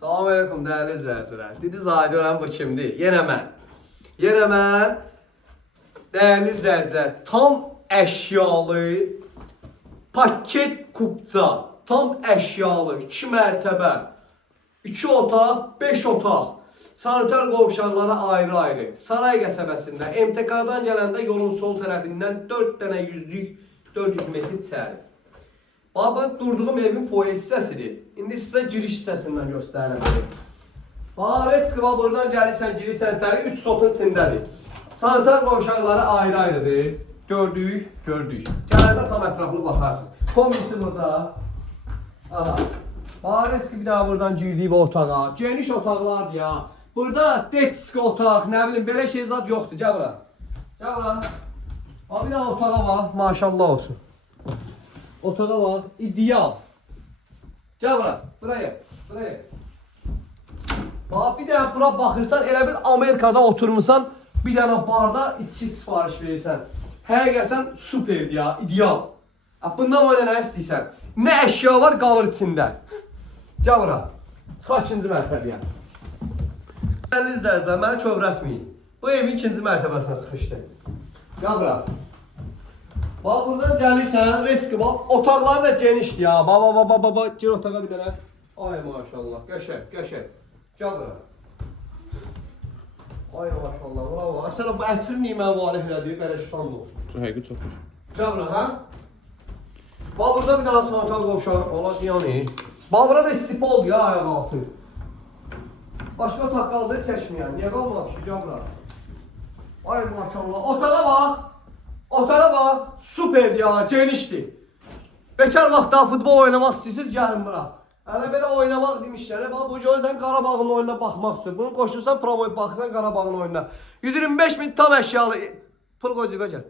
Salam aleyküm değerli izleyiciler. Dedi Zahid ölen bu kimdir? Yenə mən değerli izleyiciler tam eşyalı paket kupça, tam eşyalı 2 mərtəbə 2 otaq 5 otaq sanitar qovşaqları ayrı-ayrı Saray qəsəbəsində MTK-dan gələndə yolun sol tərəfindən 4 dənə yüzlük 400 metr çəri. Baba durduğum evin foyer hissəsidir. İndi sizə giriş hissəsindən göstərirəm. Reskiva buradan gəlirsən, girirsən içəri 3 sotun içindədir. Sanitar qovşaqları ayrı-ayrıdır. Gördük. Gələndə tam ətraflı baxarsınız. Kombisi burada. Aha. Reski bir daha buradan girdik otağa. Geniş otaqlardır ya. Burada detski otaq, nə bilim belə şey zad yoxdur. Gəl bura. Gəl bura. Bir daha otağa var. Maşallah olsun. Otağa var. İdeal. Gəl bura. Buraya. Bir də bura baxırsan, elə bir Amerikada oturmuşsan, bir dənə barda içki sifariş verirsən. Həqiqətən superdir ya, ideal. Bundan oyna nə istəyirsən? Nə əşya var, qalır içində. Gəl bura. Çıxaq ikinci mərtəbəyə. Dəyərli izləyicilər, məni kövrətməyin. Bu evin ikinci mərtəbəsinə çıxışdı. Gəl bura. Buradan gəlirsən, riski var. Otaqları da genişdir ya. Baba, gir otağa bir dənə. Ay maşallah, qəşəng. Gəl bura. Ay maşallah, bravo. Sən bu ətri niyə mənə valih elədir, belə şifanlı olsun. Həqiqi çoxdur. Gəl bura, hə? Burada bir dənə sanitar qovşaq, ola yəni. Burada da istipoldur ya, ayaq altı. Başqa otaq qaldı, çəkməyən. Niyə qalmadı ki, gəl bura. Ay maşallah, otağa bax, superdir ya, genişdir. Bekar vaxtda futbol oynamaq istəyirsiniz, gəlin bura. Hələ belə oynamaq demişlər. Bu görürsən Qarabağın oyununa baxmaq üçün. Bunu qoşursan, promoya baxırsan Qarabağın oyununa. 125 min tam əşyalı. Pul qoy cibə gəl.